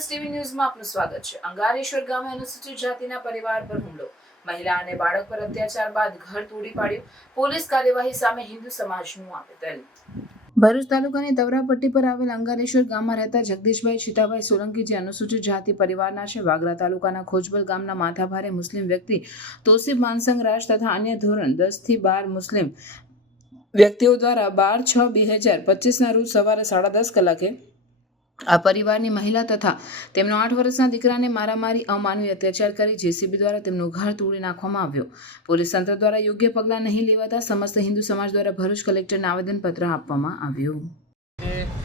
Express TV ન્યૂઝમાં આપનું સ્વાગત છે। અંગારેશ્વર ગામે અનુસૂચિત જાતિના પરિવાર પર હુમલો, મહિલા અને બાળક પર અત્યાચાર બાદ ઘર તોડી પાડ્યું, પોલીસ કાર્યવાહી સામે હિન્દુ સમાજનું આવેદન। ભરૂચ તાલુકાની તવરાપટ્ટી પર આવેલ અંગારેશ્વર ગામમાં રહેતા જગદીશભાઈ છીતાભાઈ સોલંકી જે અનુસૂચિત જાતિ પરિવારના છે। વાગરા તાલુકાના ખોજબલ ગામના માથાભારે મુસ્લિમ વ્યક્તિ તોસીફ માનસંગ રાજ તથા અન્ય ધોરણ 10 થી 12 મુસ્લિમ વ્યક્તિઓ દ્વારા 12/6/2025ના રોજ સવારે 10:30 કલાકે આ પરિવારની મહિલા તથા તેમનો 8 વર્ષના દીકરાને મારામારી અમાનવી અત્યાચાર કરી જેસીબી દ્વારા તેમનું ઘર તોડી નાખવામાં આવ્યું। પોલીસ તંત્ર દ્વારા યોગ્ય પગલાં નહીં લેવાતા સમસ્ત હિન્દુ સમાજ દ્વારા ભરૂચ કલેક્ટરને આવેદનપત્ર આપવામાં આવ્યું।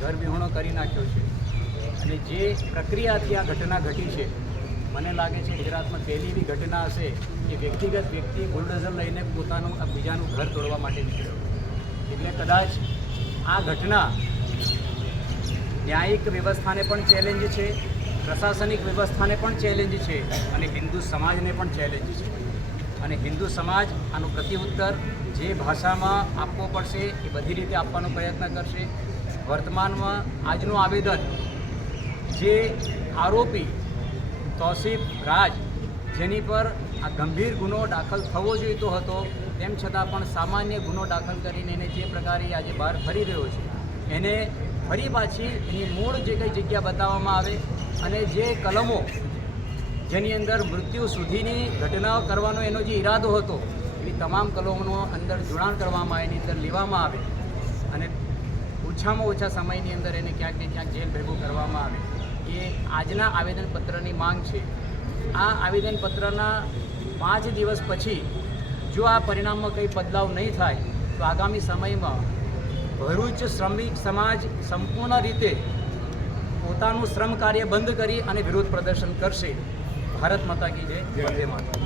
ઘર વિહોણો કરી નાખ્યો છે અને જે પ્રક્રિયાથી આ ઘટના ઘટી છે, મને લાગે છે ગુજરાતમાં પહેલી એવી ઘટના હશે કે વ્યક્તિગત વ્યક્તિ બુલડોઝર લઈને પોતાનું બીજાનું ઘર તોડવા માટે નીકળ્યો। એટલે કદાચ આ ઘટના ન્યાયિક વ્યવસ્થાને પણ ચેલેન્જ છે, પ્રશાસનિક વ્યવસ્થાને પણ ચેલેન્જ છે અને હિન્દુ સમાજને પણ ચેલેન્જ છે। અને હિન્દુ સમાજ આનો પ્રત્યુત્તર જે ભાષામાં આપવો પડશે એ બધી રીતે આપવાનો પ્રયત્ન કરશે। વર્તમાનમાં આજનું આવેદન જે આરોપી તોસીફ રાજ જેની પર આ ગંભીર ગુનો દાખલ થવો જોઈતો હતો તેમ છતાં પણ સામાન્ય ગુનો દાખલ કરીને એને જે પ્રકારે આજે બહાર ફરી રહ્યો છે, એને ફરી પાછી એની મૂળ જે કંઈ જગ્યા બતાવવામાં આવે અને જે કલમો જેની અંદર મૃત્યુ સુધીની ઘટનાઓ કરવાનો એનો જે ઈરાદો હતો એવી તમામ કલમોનો અંદર જોડાણ કરવામાં એની અંદર લેવામાં આવે અને ઓછામાં ઓછા સમયની અંદર એને ક્યાંક ને ક્યાંક જેલ ભેગું કરવામાં આવે, એ આજના આવેદનપત્રની માંગ છે। આ આવેદનપત્રના 5 દિવસ પછી જો આ પરિણામમાં કંઈ બદલાવ નહીં થાય તો આગામી સમયમાં ભરૂચ શ્રમિક સમાજ સંપૂર્ણ રીતે પોતાનું શ્રમ કાર્ય બંધ કરી અને વિરોધ પ્રદર્શન કરશે। ભારત માતા કી જય, વંદે માતરમ।